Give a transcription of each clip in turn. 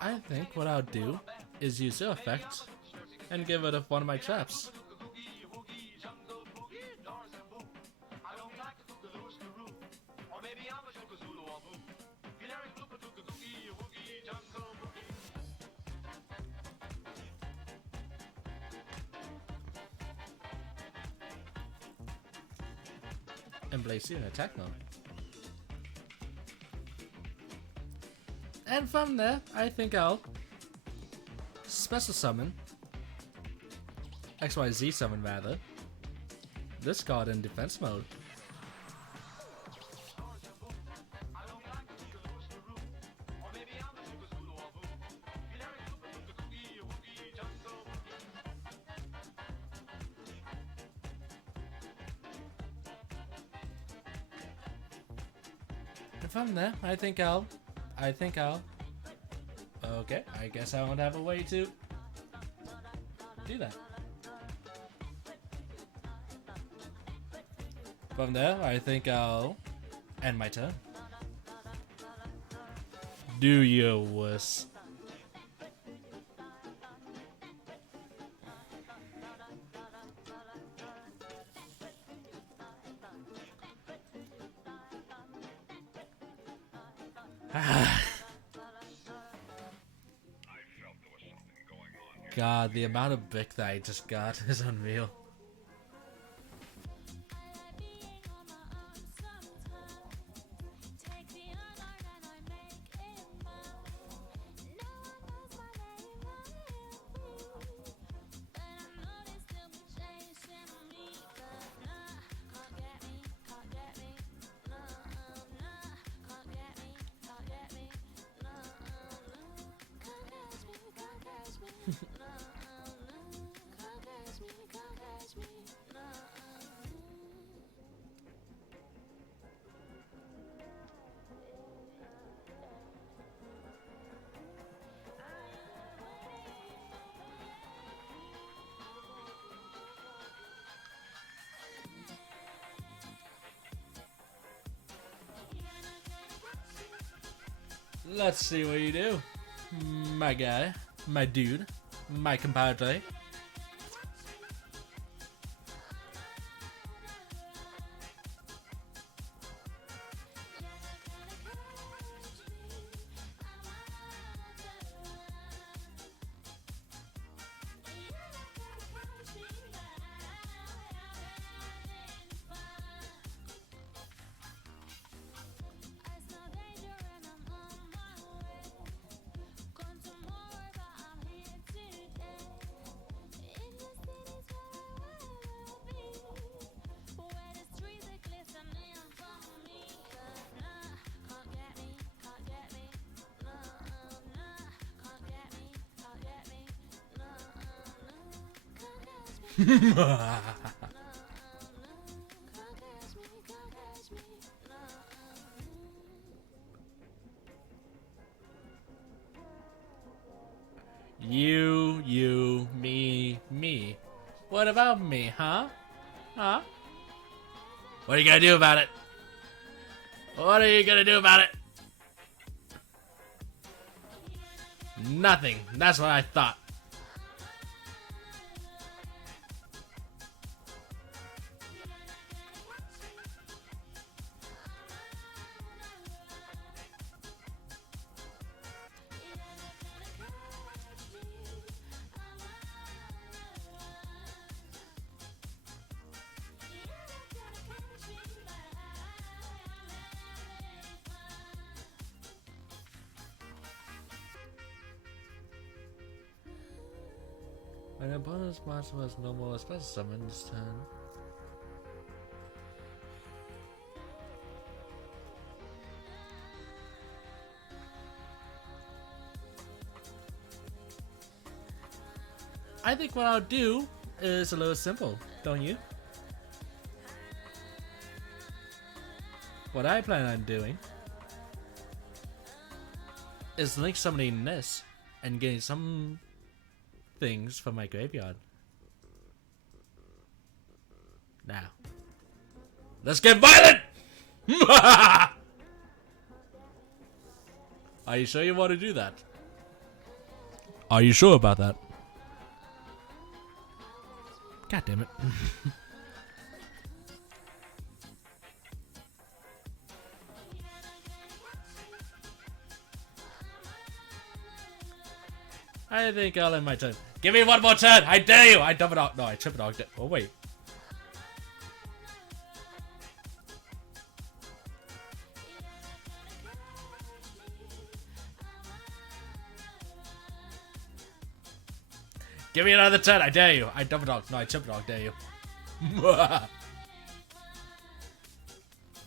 I think what I'll do is use the effect and give it one of my traps. And place you in attack mode. And from there, I think I'll special summon, XYZ summon rather, this card in defense mode. And from there, I think I'll, okay, I guess I won't have a way to do that. From there, I think I'll end my turn. Do your wuss. God, the amount of brick that I just got is unreal. Let's see what you do, my guy, my dude, my compadre. You, me. What about me, huh? Huh? What are you gonna do about it? What are you gonna do about it? Nothing. That's what I thought. When a bonus monster was no more special summon this turn. I think what I'll do is a little simple, don't you? What I plan on doing is link summoning this and getting some things from my graveyard. Now, let's get violent! Are you sure you want to do that? Are you sure about that? God damn it. I think I'll end my turn. Give me one more turn! I dare you! I double dog. No, I triple dogged it. Oh, wait. Give me another turn. I dare you. I double dog. No, I triple dog. Dare you.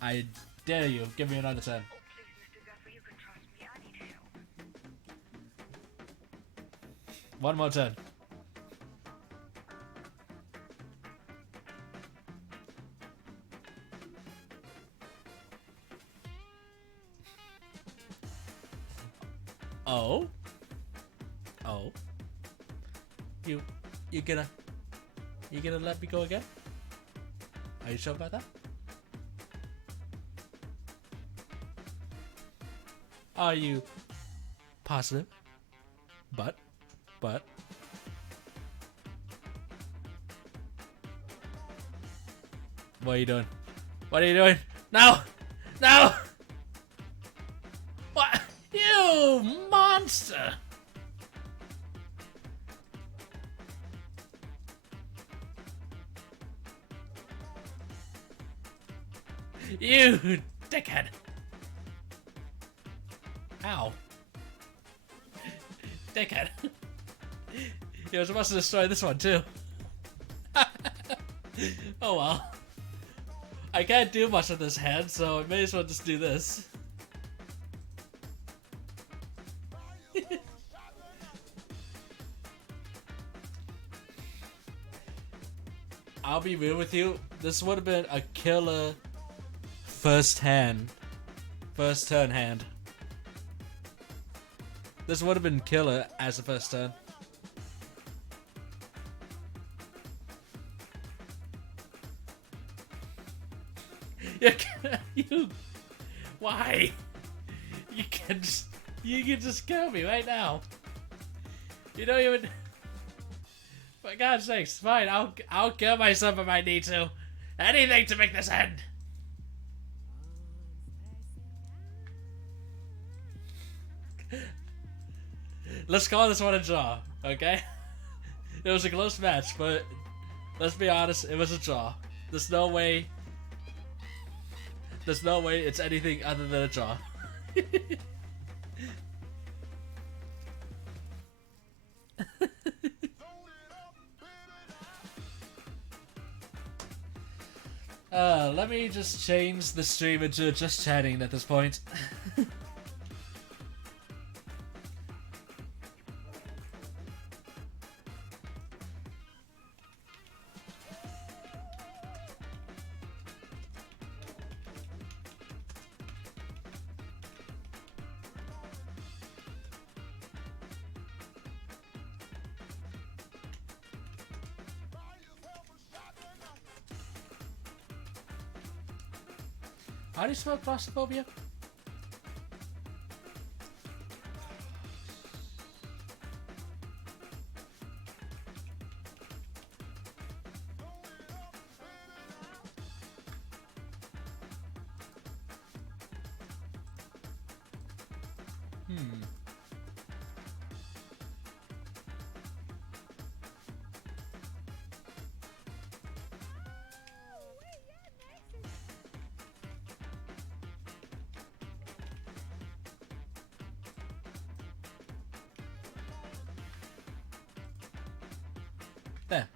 I dare you. Give me another turn. One more turn. Oh? Oh? You gonna let me go again? Are you sure about that? Are you positive? But what are you doing? What are you doing? No! No! What? You monster! You dickhead! Ow. Dickhead. He was supposed to destroy this one too. Oh well. I can't do much with this hand, so I may as well just do this. I'll be real with you, this would have been a killer first turn hand. This would have been killer as a first turn. You, why? You can just kill me right now. You don't even. For God's sakes, fine. I'll kill myself if I need to. Anything to make this end. Let's call this one a draw, okay? It was a close match, but let's be honest, it was a draw. There's no way it's anything other than a draw. Let me just change the stream into just chatting at this point. How do you spell claustrophobia? There.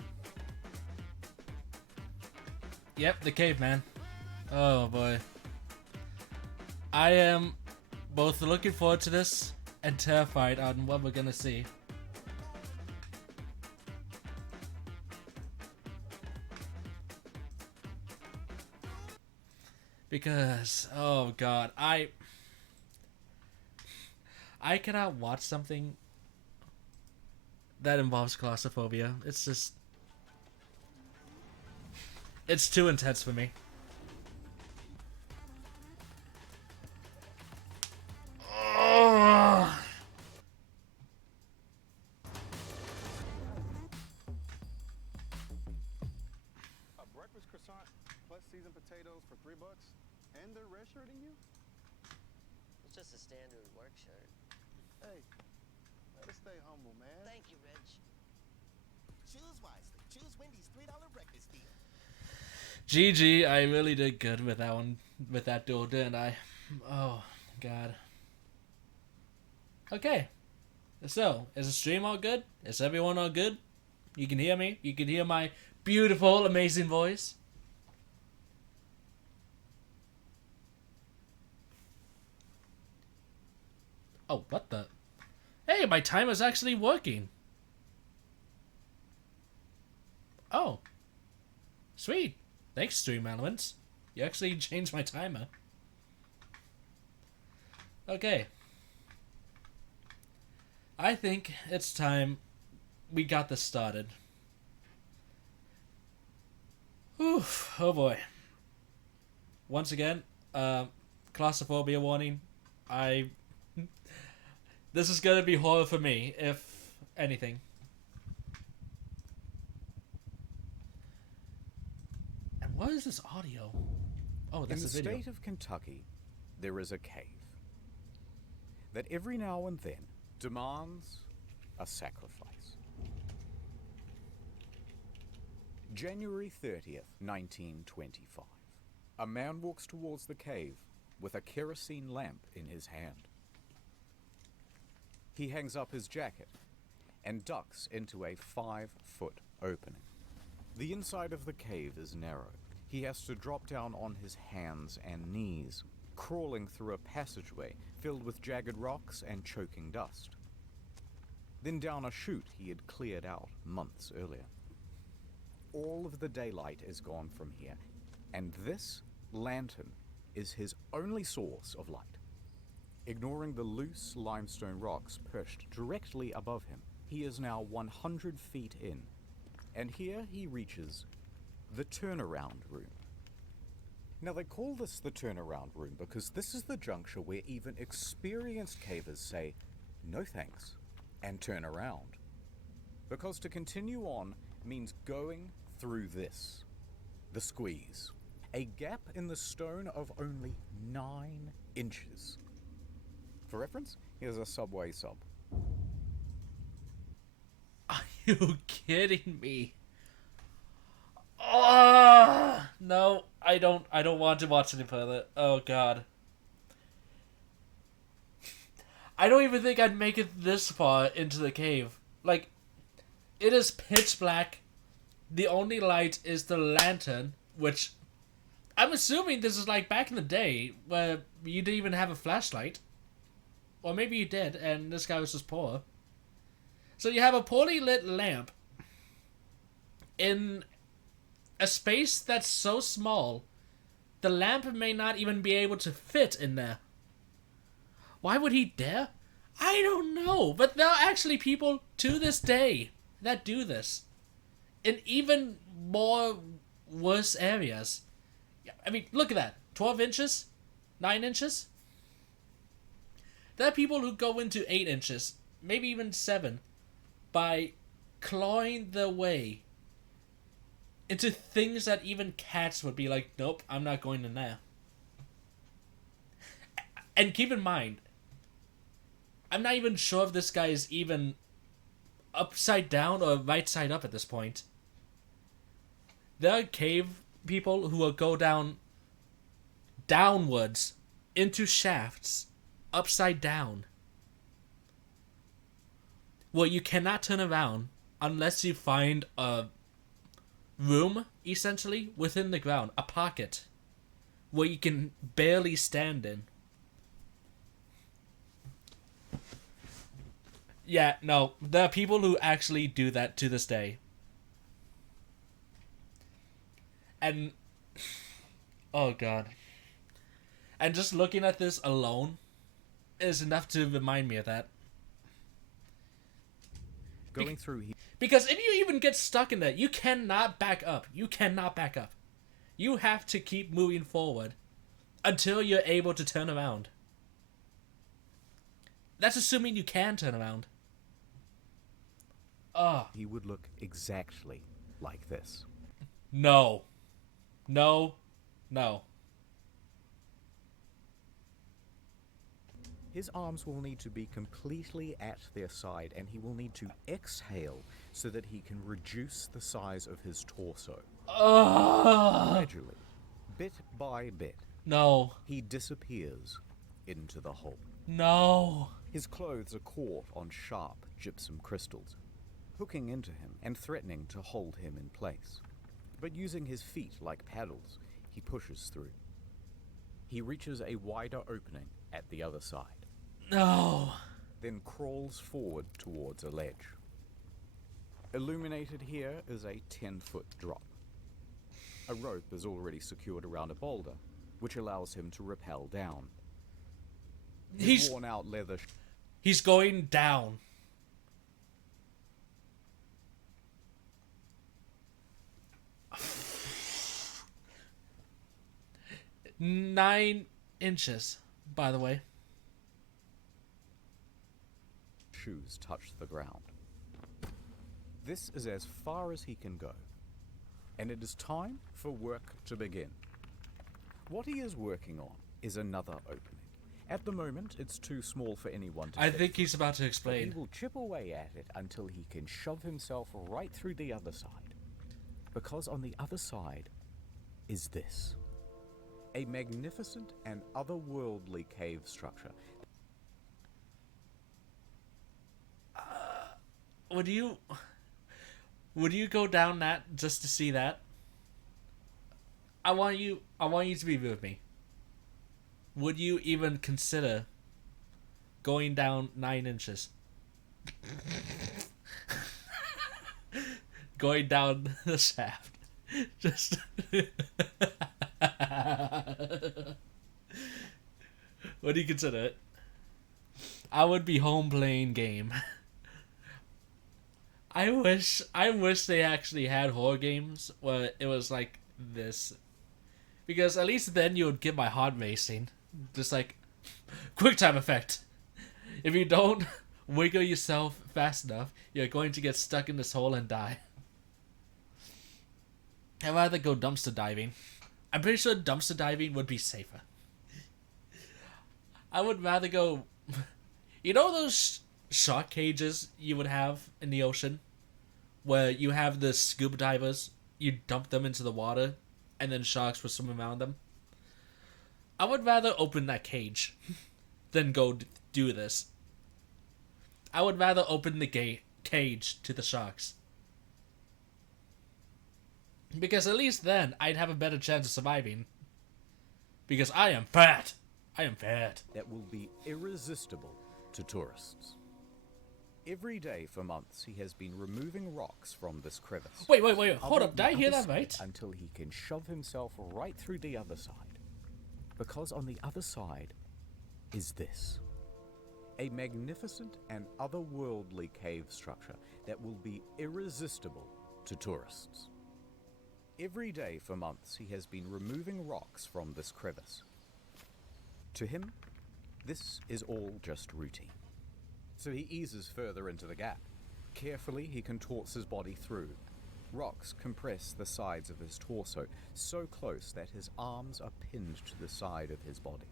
Yep, the caveman. Oh boy. I am both looking forward to this and terrified on what we're gonna see. Because, oh god, I cannot watch something that involves claustrophobia. It's just, it's too intense for me. seasoned potatoes for $3, and they're red shirting you? It's just a standard work shirt. Hey, better stay humble, man. Thank you, Rich. Choose wisely. Choose Wendy's $3 breakfast deal. GG, I really did good with that one, with that duel, didn't I? Oh, God. Okay. So, is the stream all good? Is everyone all good? You can hear me? You can hear my beautiful, amazing voice? Oh, what the? Hey, my timer's actually working. Oh. Sweet. Thanks, Stream Elements. You actually changed my timer. Okay. I think it's time we got this started. Oof. Oh boy. Once again, claustrophobia warning. This is gonna be horror for me, if anything. And what is this audio? Oh, that's In a the video. state of Kentucky, there is a cave that every now and then demands a sacrifice. January 30th, 1925. A man walks towards the cave with a kerosene lamp in his hand. He hangs up his jacket and ducks into a 5-foot opening. The inside of the cave is narrow. He has to drop down on his hands and knees, crawling through a passageway filled with jagged rocks and choking dust. Then down a chute he had cleared out months earlier. All of the daylight is gone from here, and this lantern is his only source of light. Ignoring the loose limestone rocks perched directly above him, he is now 100 feet in, and here he reaches the turnaround room. Now they call this the turnaround room because this is the juncture where even experienced cavers say, no thanks, and turn around. Because to continue on means going through this, the squeeze, a gap in the stone of only 9 inches. For reference, here's a subway sub. Are you kidding me? Oh, no, I don't want to watch any further. Oh god. I don't even think I'd make it this far into the cave. Like, it is pitch black. The only light is the lantern, which I'm assuming this is like back in the day where you didn't even have a flashlight. Or maybe you did, and this guy was just poor. So you have a poorly lit lamp in a space that's so small, the lamp may not even be able to fit in there. Why would he dare? I don't know, but there are actually people to this day that do this. In even more worse areas. I mean, look at that. 12 inches? 9 inches? There are people who go into 8 inches, maybe even 7, by clawing their way into things that even cats would be like, nope, I'm not going in there. And keep in mind, I'm not even sure if this guy is even upside down or right side up at this point. There are cave people who will go downwards into shafts upside down, where you cannot turn around unless you find a room, essentially, within the ground, a pocket, where you can barely stand in. Yeah, no, there are people who actually do that to this day. And, oh god. And just looking at this alone is enough to remind me of that. Going through here. Because if you even get stuck in that, you cannot back up. You cannot back up. You have to keep moving forward until you're able to turn around. That's assuming you can turn around. He would look exactly like this. No. No. No. His arms will need to be completely at their side, and he will need to exhale so that he can reduce the size of his torso. Gradually, bit by bit, No. he disappears into the hole. No. His clothes are caught on sharp gypsum crystals, hooking into him and threatening to hold him in place. But using his feet like paddles, he pushes through. He reaches a wider opening at the other side, No. then crawls forward towards a ledge. Illuminated here is a 10-foot drop. A rope is already secured around a boulder, which allows him to rappel down. His worn-out leather He's going down. Nine inches, by the way. shoes touch the ground. This is as far as he can go, and it is time for work to begin. What he is working on is another opening. At the moment, it's too small for anyone to I fit think through, he's about to but explain. he will chip away at it until he can shove himself right through the other side. Because on the other side is this. A magnificent and otherworldly cave structure. Would you go down that just to see that? I want you to be with me. Would you even consider going down 9 inches? Going down the shaft. Just would you consider it? I would be home playing game. I wish they actually had horror games where it was like this. Because at least then you would get my heart racing. Just like quick time effect. If you don't wiggle yourself fast enough, you're going to get stuck in this hole and die. I'd rather go dumpster diving. I'm pretty sure dumpster diving would be safer. I would rather go... You know those shark cages you would have in the ocean? Where you have the scuba divers, you dump them into the water, and then sharks will swim around them? I would rather open that cage than go do this. I would rather open the cage to the sharks. Because at least then, I'd have a better chance of surviving. Because I am fat. I am fat. That will be irresistible to tourists. Every day for months, he has been removing rocks from this crevice. Wait. Hold up. Did I hear that Side right? until he can shove himself right through the other side. Because on the other side is this. A magnificent and otherworldly cave structure that will be irresistible to tourists. Every day for months, he has been removing rocks from this crevice. To him, this is all just routine. So he eases further into the gap. Carefully, he contorts his body through. Rocks compress the sides of his torso so close that his arms are pinned to the side of his body.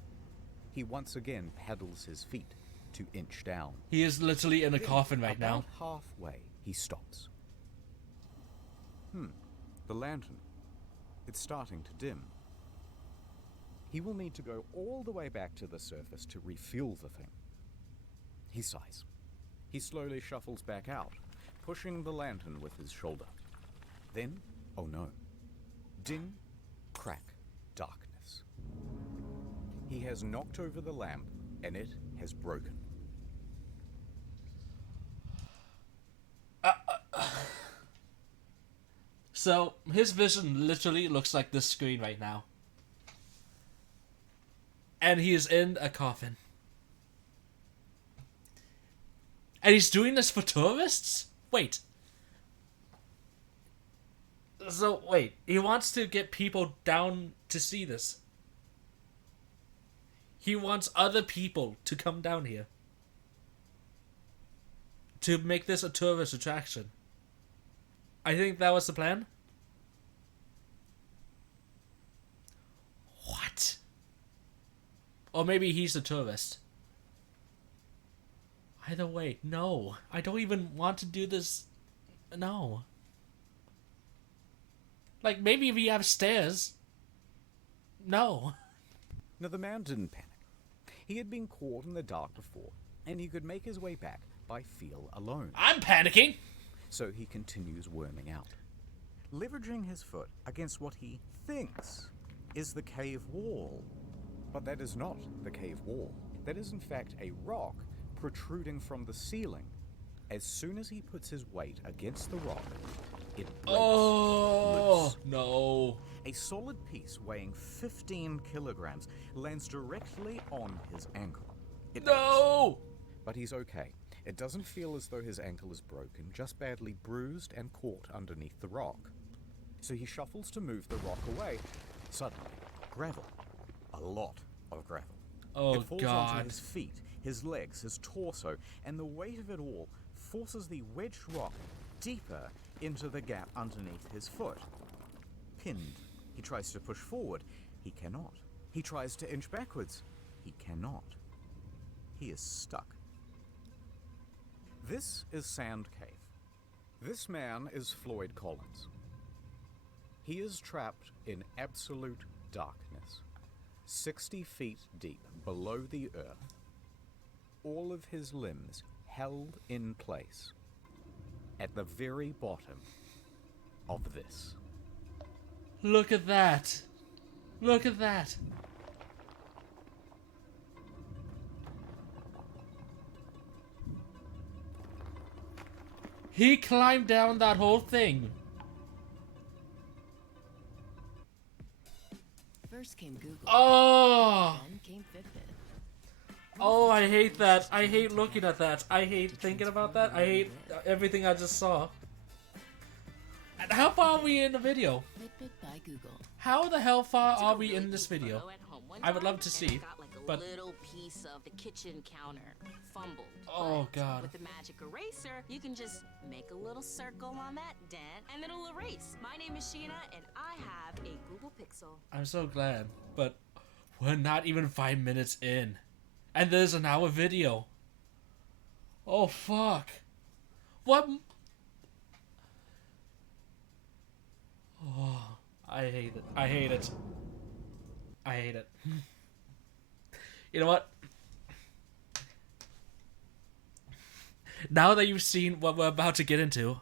He once again paddles his feet to inch down. He is literally in a coffin right now. About halfway, he stops. The lantern. It's starting to dim. He will need to go all the way back to the surface to refuel the thing. He sighs. He slowly shuffles back out, pushing the lantern with his shoulder. Then, oh no. Dim, crack, darkness. He has knocked over the lamp, and it has broken. So, his vision literally looks like this screen right now. And he is in a coffin. And he's doing this for tourists? Wait. So, wait. He wants to get people down to see this. He wants other people to come down here. To make this a tourist attraction. I think that was the plan. Or maybe he's a tourist. Either way, no. I don't even want to do this. No. Like, maybe if you have stairs. No. Now, the man didn't panic. He had been caught in the dark before, and he could make his way back by feel alone. I'm panicking! So he continues worming out, leveraging his foot against what he thinks is the cave wall. But that is not the cave wall. That is, in fact, a rock protruding from the ceiling. As soon as he puts his weight against the rock, it breaks loose. No. A solid piece weighing 15 kilograms lands directly on his ankle. It No! aches, but he's okay. It doesn't feel as though his ankle is broken, just badly bruised and caught underneath the rock. So he shuffles to move the rock away. Suddenly, gravel. A lot of gravel. Oh, it falls God. onto his feet, his legs, his torso, and the weight of it all forces the wedged rock deeper into the gap underneath his foot. Pinned. He tries to push forward. He cannot. He tries to inch backwards. He cannot. He is stuck. This is Sand Cave. This man is Floyd Collins. He is trapped in absolute darkness, 60 feet deep below the earth, all of his limbs held in place at the very bottom of this. Look at that. Look at that. He climbed down that whole thing. First came Google, Oh! then came Fitbit. Oh, I hate that. I hate looking at that. I hate thinking about that. I hate everything I just saw. And how far are we in the video? Fitbit by Google. How the hell far Took are a we really in this cute video? photo at home one I would love time, to and see, I got like a but- little piece of the kitchen counter fumbled. Oh, But God. With the magic eraser, you can just make a little circle on that dent, and it'll erase. My name is Sheena, and I have a Google Pixel. I'm so glad, but we're not even 5 minutes in. And there's an hour video. Oh, fuck. What? Oh, I hate it. I hate it. I hate it. You know what? Now that you've seen what we're about to get into,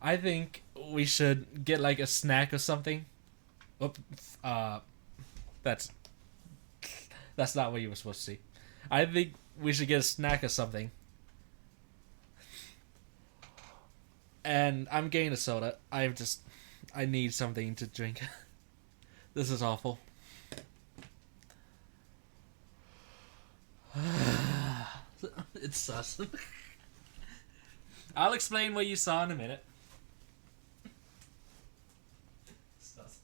I think we should get like a snack or something. Oop, that's not what you were supposed to see. I think we should get a snack or something. And I'm getting a soda. I need something to drink. This is awful. It's sus. I'll explain what you saw in a minute. Sus.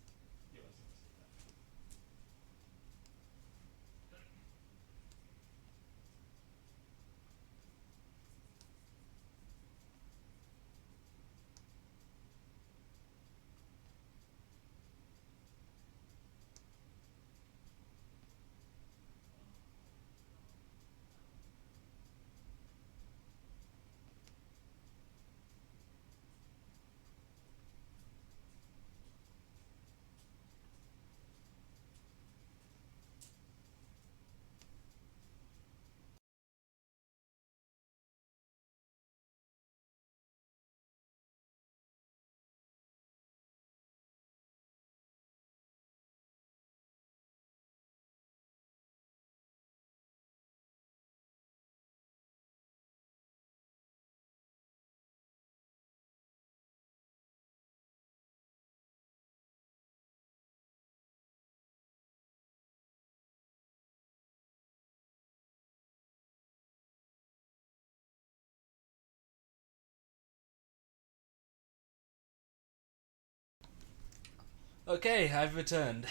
Okay, I've returned.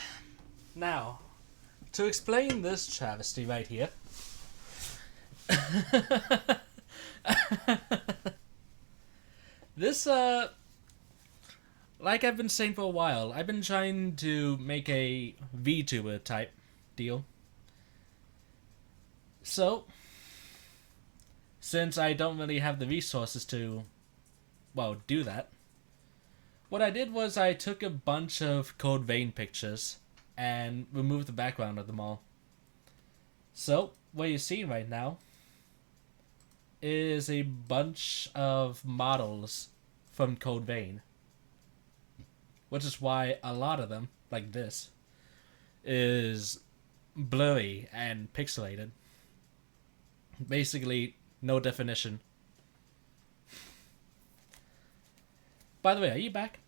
Now, to explain this travesty right here. This, like I've been saying for a while, I've been trying to make a VTuber type deal. So, since I don't really have the resources to, well, do that, what I did was I took a bunch of Code Vein pictures and removed the background of them all. So, what you're seeing right now is a bunch of models from Code Vein. Which is why a lot of them, like this, is blurry and pixelated. Basically, no definition. By the way, are you back?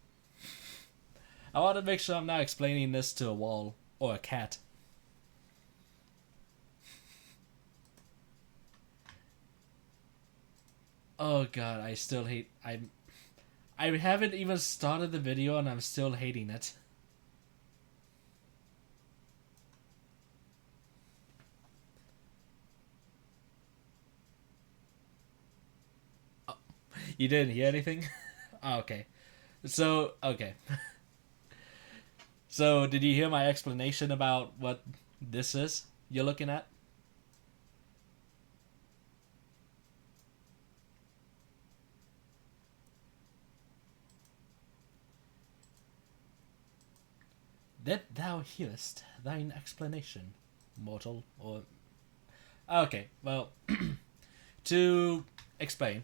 I want to make sure I'm not explaining this to a wall or a cat. Oh god, I still hate... I haven't even started the video and I'm still hating it. Oh, you didn't hear anything? Oh, okay. So, okay. So, did you hear my explanation about what this is you're looking at? That thou hearest thine explanation, mortal, or... Okay, well, to explain,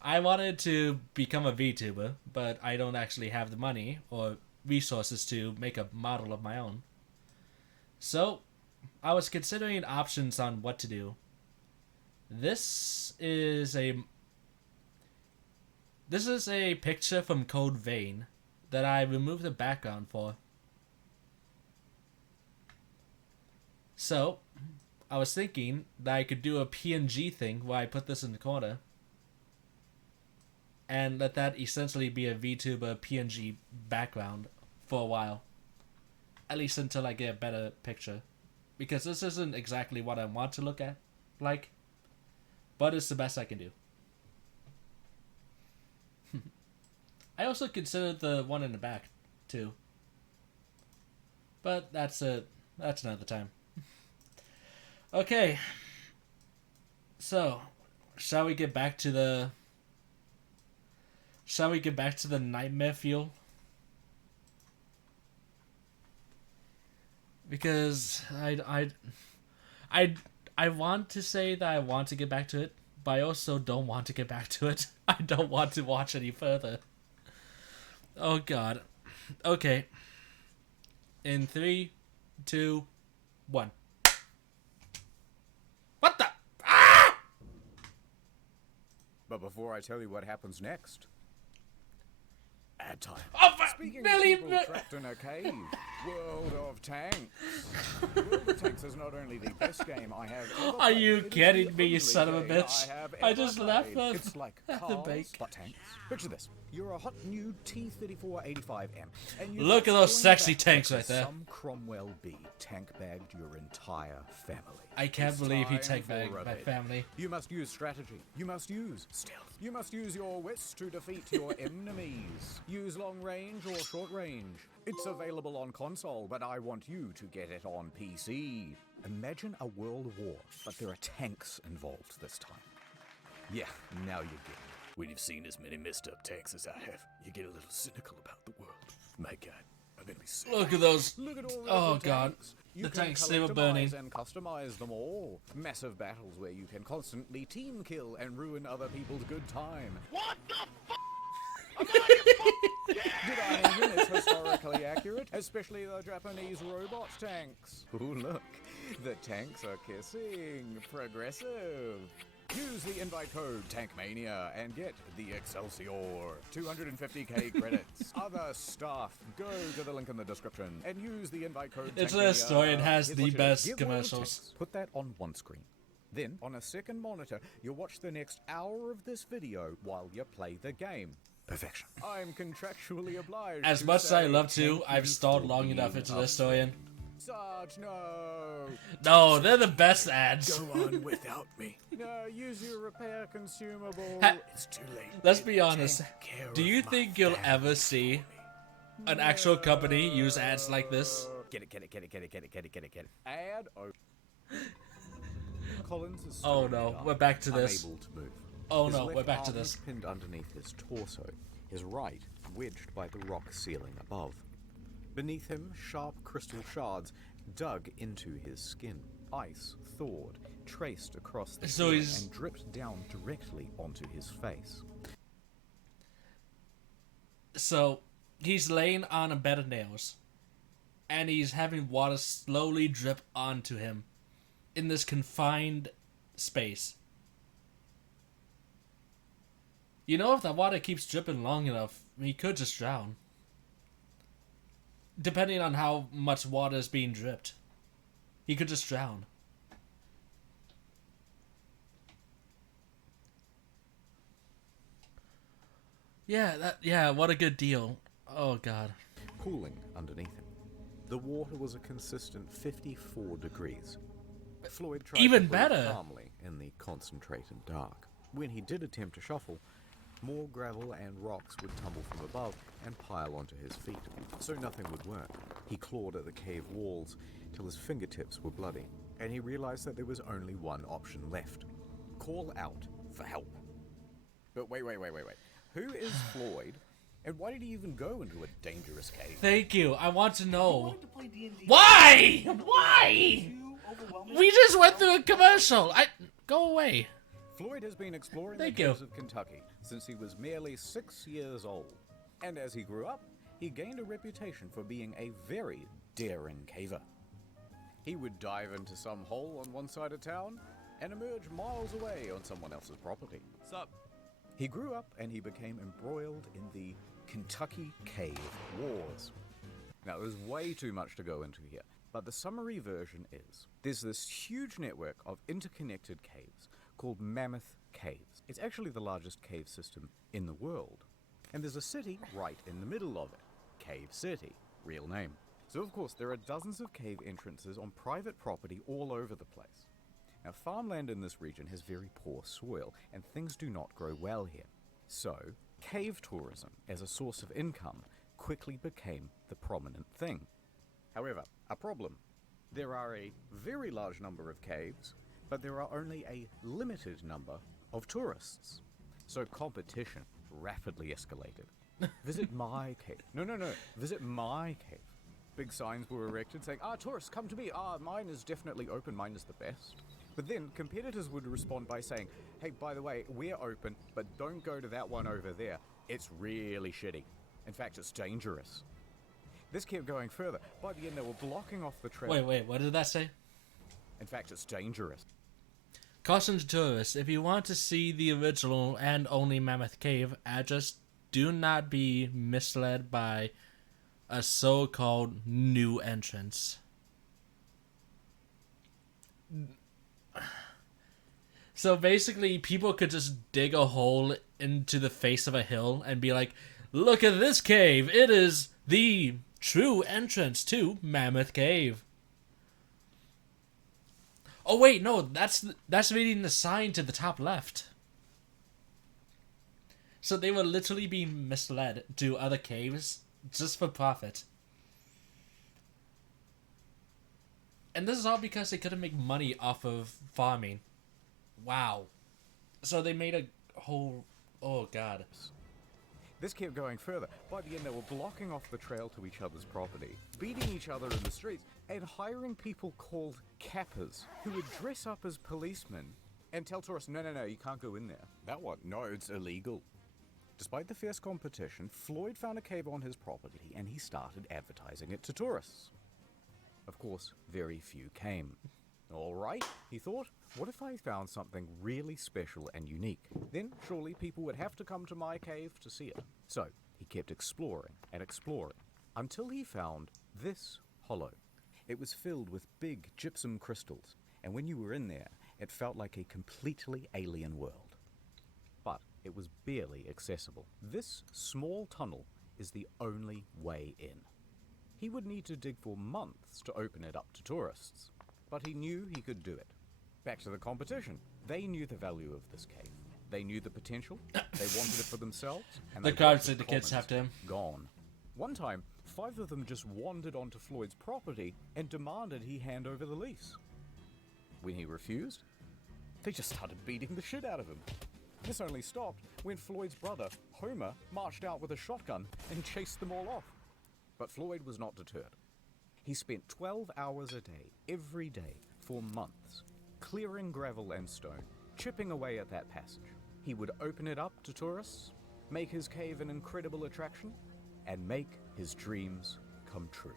I wanted to become a VTuber, but I don't actually have the money or resources to make a model of my own. So, I was considering options on what to do. This is a picture from Code Vein that I removed the background for. So, I was thinking that I could do a PNG thing where I put this in the corner and let that essentially be a VTuber PNG background for a while. At least until I get a better picture. Because this isn't exactly what I want to look at, like, but it's the best I can do. I also considered the one in the back, too. But that's another time. Okay. So, shall we get back to the nightmare fuel? Because I want to say that I want to get back to it, but I also don't want to get back to it. I don't want to watch any further. Oh god. Okay. In 3, 2, 1. What the? Ah! But before I tell you what happens next, ad time. Oh, Speaking Billy, of people trapped in a cave, World of Tanks. World of Tanks is not only the best game I have ever Are you played, it is kidding the me, you only son of a game bitch? have I ever just left played. the- It's like the cars, bake. but tanks. Picture this. You're a hot new T-3485M. And you Look at those going sexy back tanks to right there. Some Cromwell B tank bagged your entire family. I can't It's believe he time tank for bagged a my bit. family. You must use strategy. You must use stealth. You must use your wits to defeat your enemies. Use long range or short range. It's available on console, but I want you to get it on PC. Imagine a world war, but there are tanks involved this time. Yeah, now you get it. When you've seen as many messed up tanks as I have, you get a little cynical about the world. My God, I'm gonna be sick. Look at those. Look at all the Oh different god. tanks. You The can tanks, they were collectivize burning. and customize them all. Massive battles where you can constantly team kill and ruin other people's good time. What the fuck? Did I mention it's historically accurate, especially the Japanese robot tanks? Ooh, look, the tanks are kissing. Progressive. Use the invite code TANKMANIA and get the Excelsior. 250k credits. Other stuff. Go to the link in the description and use the invite code It's TANKMANIA. a story and has Here's the what you do. best Give World of commercials. Tanks. Put that on one screen. Then, on a second monitor, you'll watch the next hour of this video while you play the game. Perfection. I'm contractually obliged. As to much as I say love to, thank I've you stalled for long enough being into a this story. friend. Sarge, no. No, they're the best ads. Go on without me. No, use your repair consumable. Ha- It's too late. Let's be honest. Take care Do of you my think you'll family ever see an actual company use ads like this? Get it. And Collins is Oh, still no, down, we're back to this. unable to move. Oh His no, left we're back to arm is this. pinned underneath his torso, his right wedged by the rock ceiling above. Beneath him, sharp crystal shards dug into his skin. Ice thawed, traced across the So ceiling he's- and dripped down directly onto his face. So, he's laying on a bed of nails, and he's having water slowly drip onto him in this confined space. You know, if that water keeps dripping long enough, he could just drown. Depending on how much water is being dripped. He could just drown. Yeah, what a good deal. Oh god. Cooling underneath him. The water was a consistent 54 degrees. Floyd tried Even to breathe better. calmly in the concentrated dark. When he did attempt to shuffle, more gravel and rocks would tumble from above and pile onto his feet, so nothing would work. He clawed at the cave walls till his fingertips were bloody, and he realized that there was only one option left. Call out for help. But wait. Who is Floyd, and why did he even go into a dangerous cave? Thank you. I want to know. wanted to play D&D. Why? Why? Too overwhelming. We just went through a commercial. Go away. Floyd has been exploring Thank the you. caves of Kentucky since he was merely 6 years old. And as he grew up, he gained a reputation for being a very daring caver. He would dive into some hole on one side of town and emerge miles away on someone else's property. Sup? He grew up and he became embroiled in the Kentucky Cave Wars. Now, there's way too much to go into here, but the summary version is there's this huge network of interconnected caves called Mammoth Caves. It's actually the largest cave system in the world. And there's a city right in the middle of it. Cave City, real name. So of course there are dozens of cave entrances on private property all over the place. Now farmland in this region has very poor soil and things do not grow well here. So cave tourism as a source of income quickly became the prominent thing. However, a problem. There are a very large number of caves, but there are only a limited number of tourists. So competition rapidly escalated. Visit my cave. No. Visit my cave. Big signs were erected saying, tourists, come to me. Mine is definitely open. Mine is the best. But then competitors would respond by saying, hey, by the way, we're open, but don't go to that one over there. It's really shitty. In fact, it's dangerous. This kept going further. By the end, they were blocking off the trail. Wait, what did that say? In fact, it's dangerous. Caution to tourists, if you want to see the original and only Mammoth Cave, just do not be misled by a so-called new entrance. So basically, people could just dig a hole into the face of a hill and be like, look at this cave, it is the true entrance to Mammoth Cave. Oh wait, no, that's reading the sign to the top left. So they were literally being misled to other caves just for profit. And this is all because they couldn't make money off of farming. Wow. So they made a whole... Oh god. This kept going further. By the end, they were blocking off the trail to each other's property, beating each other in the streets, and hiring people called cappers who would dress up as policemen and tell tourists, no, you can't go in there. That one? No, it's illegal. Despite the fierce competition, Floyd found a cave on his property and he started advertising it to tourists. Of course, very few came. Alright, he thought, what if I found something really special and unique? Then surely people would have to come to my cave to see it. So he kept exploring and exploring until he found this hollow. It was filled with big gypsum crystals, and when you were in there, it felt like a completely alien world. But it was barely accessible. This small tunnel is the only way in. He would need to dig for months to open it up to tourists, but he knew he could do it. Back to the competition. They knew the value of this cave. They knew the potential. They wanted it for themselves. And The they crowd wanted said the kids commons have to. gone. One time, 5 of them just wandered onto Floyd's property and demanded he hand over the lease. When he refused, they just started beating the shit out of him. This only stopped when Floyd's brother, Homer, marched out with a shotgun and chased them all off. But Floyd was not deterred. He spent 12 hours a day, every day, for months, clearing gravel and stone, chipping away at that passage. He would open it up to tourists, make his cave an incredible attraction, and make his dreams come true.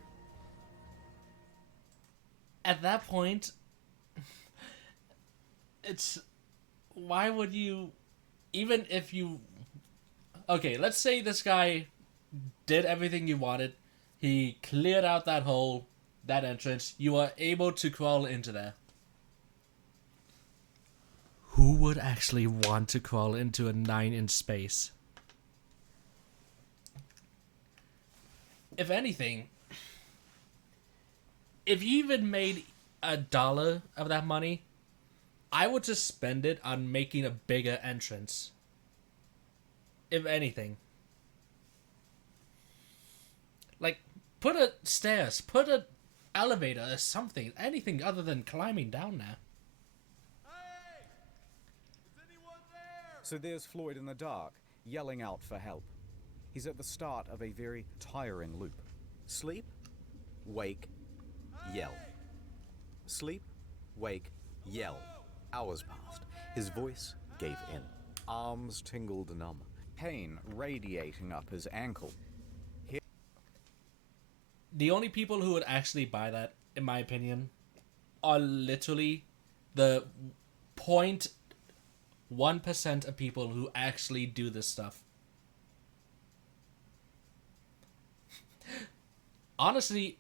At that point, it's... Why would you... Even if you... Okay, let's say this guy did everything you wanted. He cleared out that hole, that entrance. You are able to crawl into there. Who would actually want to crawl into a 9-inch space? If anything, if you even made $1 of that money, I would just spend it on making a bigger entrance. If anything. Like, put a stairs, put a elevator or something, anything other than climbing down there. Hey! Is anyone there? So there's Floyd in the dark, yelling out for help. He's at the start of a very tiring loop. Sleep, wake, yell. Sleep, wake, yell. Hours passed. His voice gave in. Arms tingled numb. Pain radiating up his ankle. The only people who would actually buy that, in my opinion, are literally the 0.1% of people who actually do this stuff. Honestly,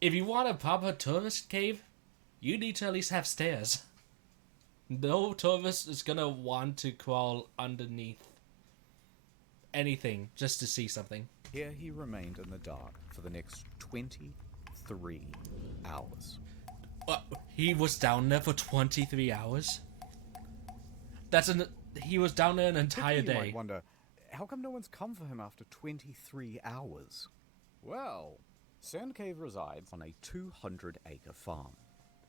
if you want a proper tourist cave, you need to at least have stairs. No tourist is gonna want to crawl underneath anything just to see something. Here he remained in the dark for the next 23 hours. He was down there for 23 hours? He was down there an entire You day. might wonder, how come no one's come for him after 23 hours? Well, Sand Cave resides on a 200-acre farm.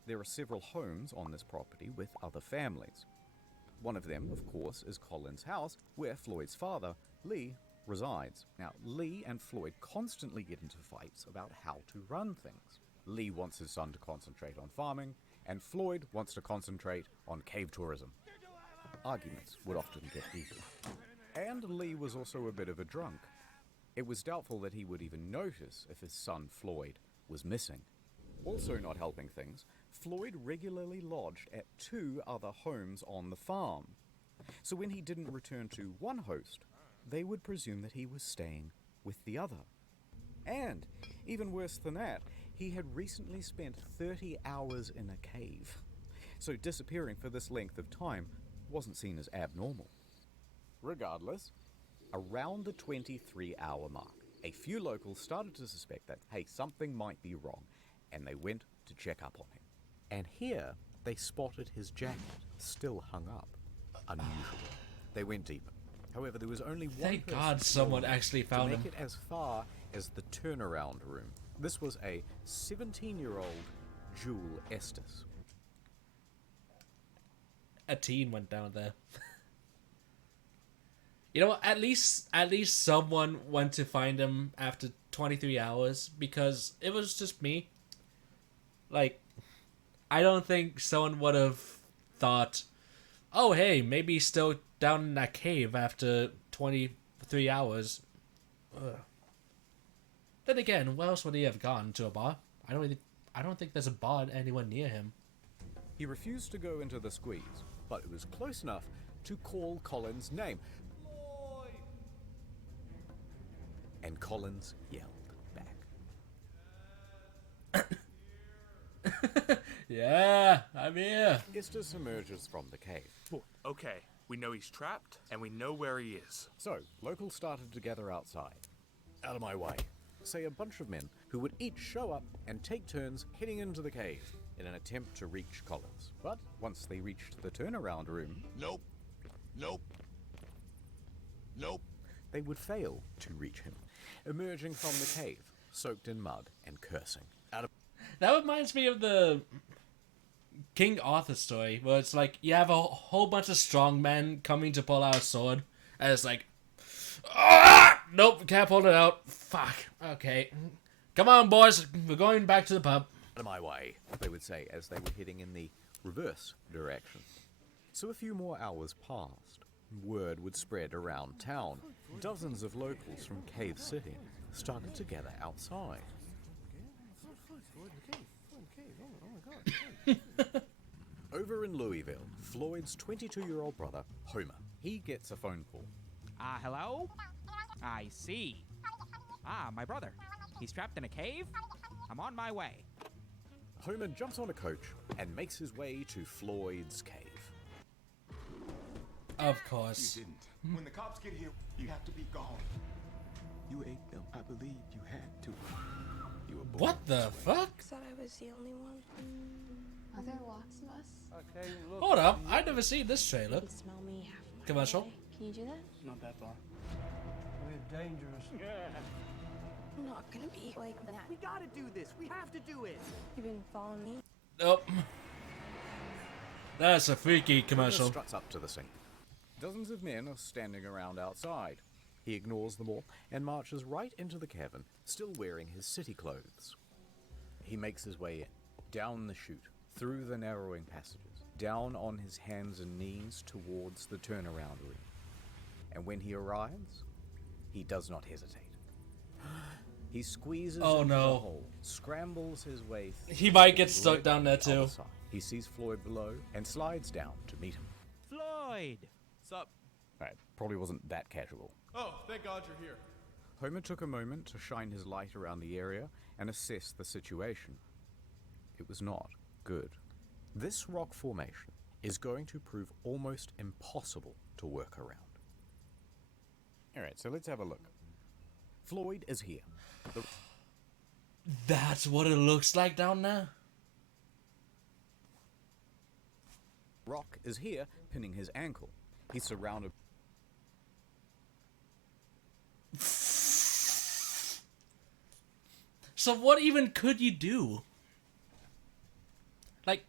There are several homes on this property with other families. One of them, of course, is Colin's house, where Floyd's father, Lee, resides. Now, Lee and Floyd constantly get into fights about how to run things. Lee wants his son to concentrate on farming, and Floyd wants to concentrate on cave tourism. Arguments would often get heated. And Lee was also a bit of a drunk. It was doubtful that he would even notice if his son, Floyd, was missing. Also not helping things, Floyd regularly lodged at 2 other homes on the farm. So when he didn't return to one host, they would presume that he was staying with the other. And, even worse than that, he had recently spent 30 hours in a cave. So disappearing for this length of time wasn't seen as abnormal. Regardless, around the 23-hour mark, a few locals started to suspect that, hey, something might be wrong, and they went to check up on him. And here, they spotted his jacket, still hung up. Unusual. They went deeper. However, there was only one Thank person God someone willing actually found to him. make it as far as the turnaround room. This was a 17-year-old Jewel Estes. A teen went down there. You know what? At least someone went to find him after 23 hours, because it was just me. Like, I don't think someone would have thought, oh, hey, maybe he's still down in that cave after 23 hours. Ugh. Then again, where else would he have gone? To a bar? I don't think there's a bar anywhere near him. He refused to go into the squeeze, but it was close enough to call Colin's name. Floyd! And Collins yelled back. Yeah, I'm here. Estes emerges from the cave. Okay, we know he's trapped, and we know where he is. So, locals started to gather outside. Out of my way, say a bunch of men who would each show up and take turns heading into the cave in an attempt to reach Collins. But once they reached the turnaround room, Nope. they would fail to reach him. emerging from the cave, soaked in mud and cursing. That reminds me of the King Arthur story, where it's like you have a whole bunch of strong men coming to pull out a sword, and it's like, ah! Nope, can't pull it out. Fuck. Okay. Come on, boys. We're going back to the pub. Out of my way, they would say as they were heading in the reverse direction. So a few more hours passed. Word would spread around town. Dozens of locals from Cave City started to gather outside. Over in Louisville, Floyd's 22-year-old brother, Homer, he gets a phone call. Hello? I see. My brother. He's trapped in a cave? I'm on my way. Homer jumps on a coach and makes his way to Floyd's cave. Of course. You didn't. When the cops get here, you have to be gone. You ate them. I believe you had to. You were born What the this way. fuck? Thought I was the only one. Are there lots of us? Okay, look. Hold up, I've never seen this trailer. You can smell me half a mile Commercial? away. Can you do that? Not that far. We're dangerous. I'm not gonna be like that. We gotta do this. We have to do it. You've been following me. Nope. That's a freaky Homer commercial. struts up to the scene. Dozens of men are standing around outside. He ignores them all and marches right into the cavern, still wearing his city clothes. He makes his way in, down the chute, through the narrowing passages, down on his hands and knees towards the turnaround room. And when he arrives, he does not hesitate. He squeezes Oh, into no. the hole, scrambles his way through. He might get the stuck lid down on there the other too. side. He sees Floyd below and slides down to meet him. Floyd! Sup? Right, probably wasn't that casual. Oh, thank God you're here. Homer took a moment to shine his light around the area and assess the situation. It was not good. This rock formation is going to prove almost impossible to work around. Alright, so let's have a look. Floyd is here. The That's what it looks like down there? rock is here, pinning his ankle. He's surrounded. So what even could you do? Like,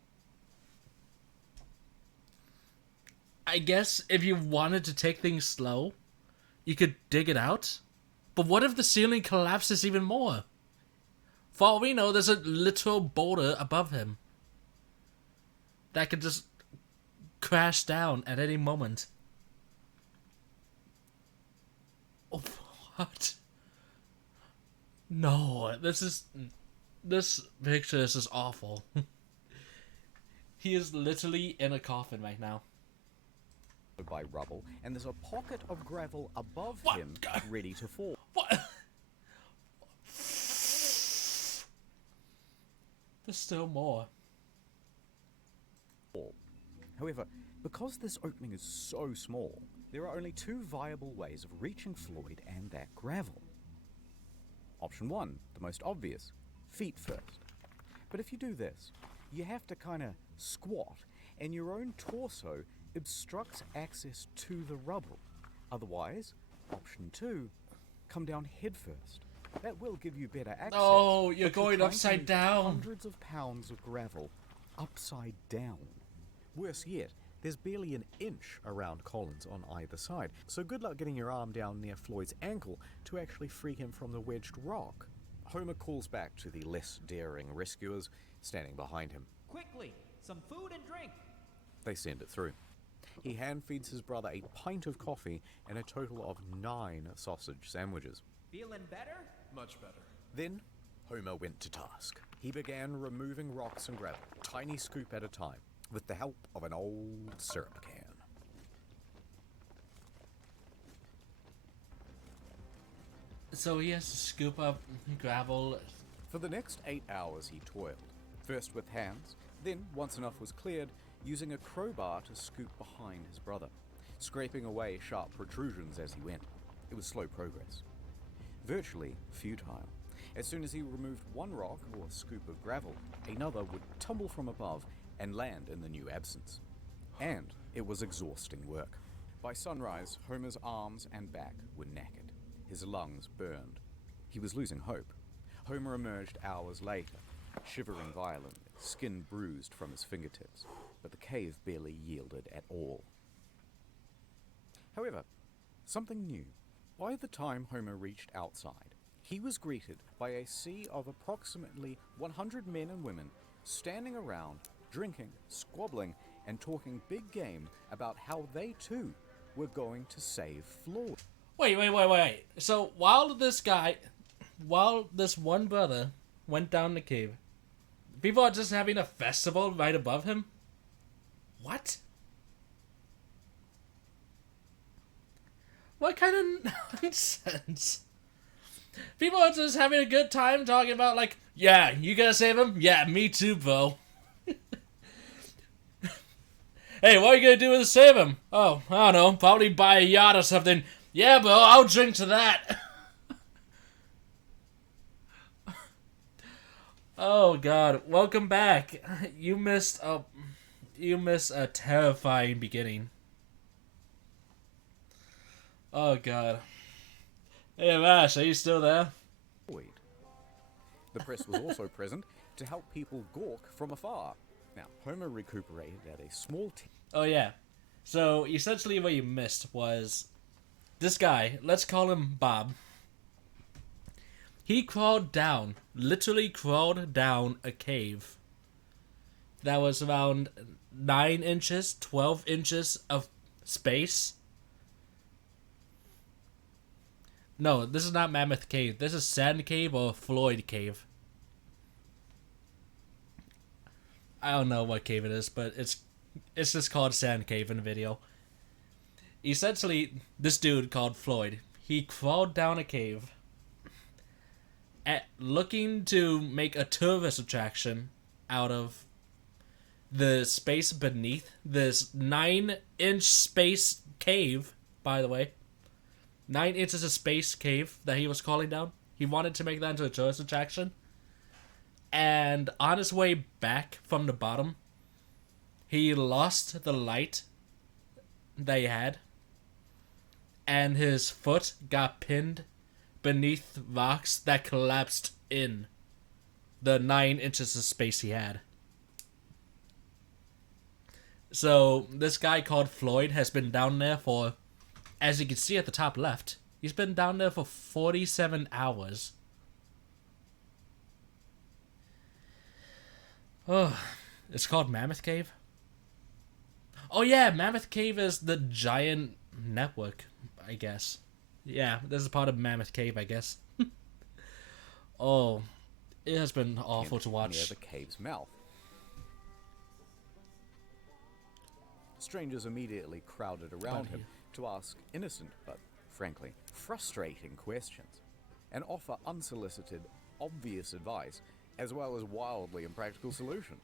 I guess if you wanted to take things slow, you could dig it out. But what if the ceiling collapses even more? For all we know, there's a literal boulder above him that could just crash down at any moment. Oh, what? No, this picture is just awful. He is literally in a coffin right now. by rubble, and there's a pocket of gravel above What? him, ready to fall. What? There's still more. However, because this opening is so small, there are only two viable ways of reaching Floyd and that gravel. Option 1, the most obvious, feet first. But if you do this, you have to kind of squat, and your own torso obstructs access to the rubble. Otherwise, option 2, come down head first. That will give you better access. Oh, you're but going trying to upside move down. Hundreds of pounds of gravel upside down. Worse yet, there's barely an inch around Collins on either side, so good luck getting your arm down near Floyd's ankle to actually free him from the wedged rock. Homer calls back to the less daring rescuers standing behind him. Quickly, some food and drink. They send it through. He hand feeds his brother a pint of coffee and a total of 9 sausage sandwiches. Feeling better? Much better. Then, Homer went to task. He began removing rocks and gravel, tiny scoop at a time, with the help of an old syrup can. So he has to scoop up gravel. For the next 8 hours he toiled, first with hands, then, once enough was cleared, using a crowbar to scoop behind his brother, scraping away sharp protrusions as he went. It was slow progress. Virtually futile. As soon as he removed one rock or scoop of gravel, another would tumble from above and land in the new absence. And it was exhausting work. By sunrise, Homer's arms and back were knackered, his lungs burned, He was losing hope. Homer emerged hours later, shivering violently, skin bruised from his fingertips, but the cave barely yielded at all. However, something new. By the time Homer reached outside, he was greeted by a sea of approximately 100 men and women standing around, drinking, squabbling, and talking big game about how they too were going to save Floyd. Wait. So while this one brother went down the cave, people are just having a festival right above him? What? What kind of nonsense? People are just having a good time talking about, like, yeah, you gonna save him? Yeah, me too, bro. Hey, what are you gonna do to save him? Oh, I don't know, probably buy a yacht or something. Yeah, bro, I'll drink to that. Oh God, welcome back. You missed a terrifying beginning. Oh God. Hey Vash, are you still there? The press was also present to help people gawk from afar. Now, Homer recuperated at a small Oh yeah. So essentially what you missed was this guy, let's call him Bob. He literally crawled down a cave that was around 9 inches, 12 inches of space. No, this is not Mammoth Cave. This is Sand Cave or Floyd Cave. I don't know what cave it is, but it's just called Sand Cave in the video. Essentially, this dude called Floyd, he crawled down a cave looking to make a tourist attraction out of the space beneath this 9-inch space cave, by the way. 9 inches of space cave that he was calling down. He wanted to make that into a tourist attraction. And on his way back from the bottom, he lost the light they had. And his foot got pinned beneath rocks that collapsed in the 9 inches of space he had. So this guy called Floyd has been down there for, as you can see at the top left, he's been down there for 47 hours. Oh, it's called Mammoth Cave? Oh yeah, Mammoth Cave is the giant network, I guess. Yeah, this is part of Mammoth Cave, I guess. Oh, it has been awful to watch. Near the cave's mouth. Strangers immediately crowded around him to ask innocent but, frankly, frustrating questions, and offer unsolicited, obvious advice, as well as wildly impractical solutions.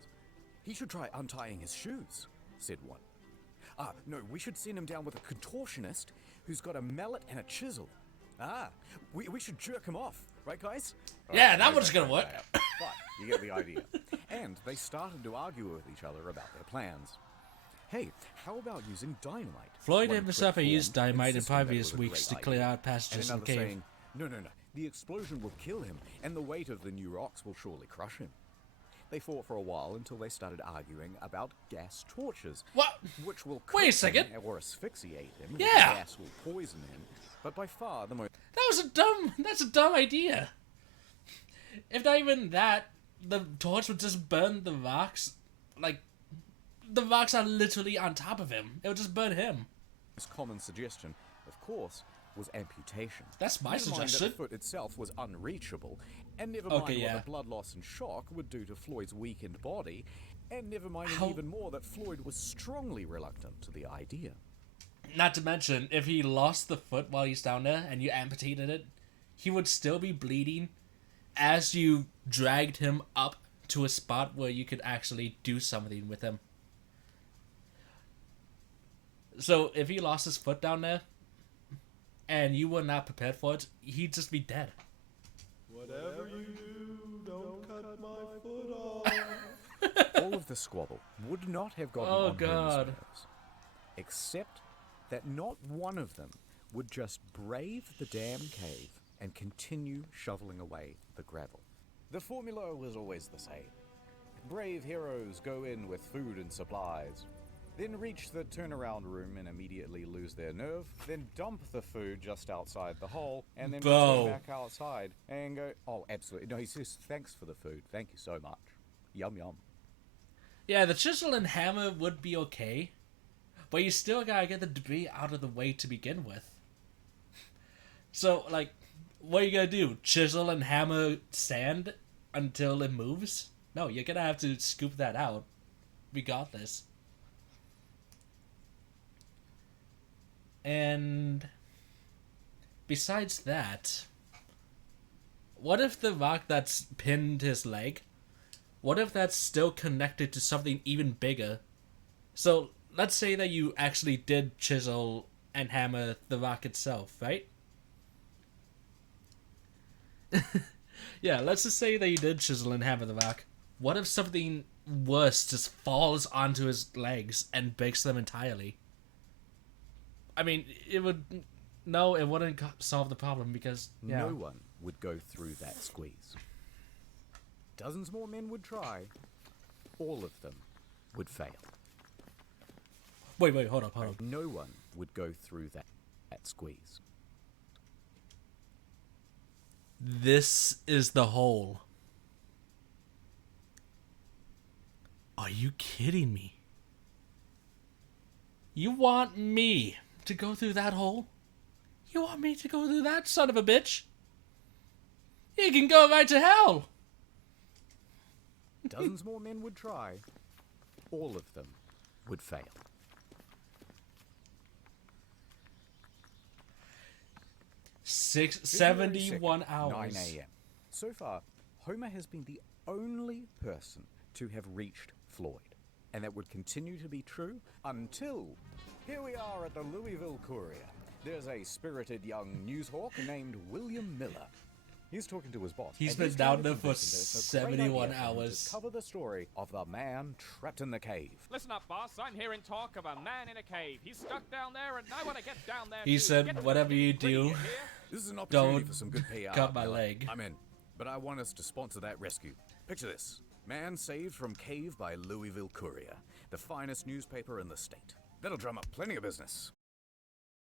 He should try untying his shoes, said one. No, we should send him down with a contortionist who's got a mallet and a chisel. We should jerk him off, right, guys? Yeah, that one's gonna work. But you get the idea. And they started to argue with each other about their plans. Hey, how about using dynamite? Floyd One himself had quick used form, dynamite in insisting that it previous was a weeks great to clear idea. out passages in And the another cave. saying, no, the explosion will kill him, and the weight of the new rocks will surely crush him. They fought for a while until they started arguing about gas torches. What? Which will Wait a cook second. him or asphyxiate him. Yeah. The gas will poison him. But by far the most... That's a dumb idea. If not even that, the torch would just burn the rocks. Like, the rocks are literally on top of him. It would just burn him. This common suggestion, of course, was amputation. That's my Never mind that suggestion. the foot itself was unreachable, and never mind Okay, yeah. what the blood loss and shock would do to Floyd's weakened body, and never mind even more that Floyd was strongly reluctant to the idea. Not to mention, if he lost the foot while he's down there and you amputated it, he would still be bleeding as you dragged him up to a spot where you could actually do something with him. So if he lost his foot down there and you were not prepared for it, he'd just be dead. Whatever you do, don't cut my foot off. All of the squabble would not have gotten Oh, on Homer's God. nerves, except that not one of them would just brave the damn cave and continue shoveling away the gravel. The formula was always the same. Brave heroes go in with food and supplies, then reach the turnaround room and immediately lose their nerve, then dump the food just outside the hole, and then return back outside and go, oh, absolutely. No, he says, thanks for the food. Thank you so much. Yum, yum. Yeah, the chisel and hammer would be okay, but you still gotta get the debris out of the way to begin with. So, like, what are you gonna do? Chisel and hammer sand until it moves? No, you're gonna have to scoop that out. We got this. And besides that, what if the rock that's pinned his leg, what if that's still connected to something even bigger? So let's say that you actually did chisel and hammer the rock itself, right? Yeah, let's just say that you did chisel and hammer the rock. What if something worse just falls onto his legs and breaks them entirely? I mean, it would... No, it wouldn't solve the problem because... Yeah. No one would go through that squeeze. Dozens more men would try. All of them would fail. Wait, hold up. No one would go through that squeeze. This is the hole. Are you kidding me? You want me to go through that hole? You want me to go through that, son of a bitch? You can go right to hell! Dozens more men would try. All of them would fail. 71 hours. 9 a.m. So far, Homer has been the only person to have reached Floyd. And that would continue to be true until... Here we are at the Louisville Courier. There's a spirited young newshawk named William Miller. He's talking to his boss. He's been down there for 71 hours. To cover the story of the man trapped in the cave. Listen up, boss. I'm hearing talk of a man in a cave. He's stuck down there, and I want to get down there. He said, whatever you do, This is an opportunity don't for some good PR. cut my leg. I'm in, but I want us to sponsor that rescue. Picture this. Man saved from cave by Louisville Courier, the finest newspaper in the state. That'll drum up plenty of business.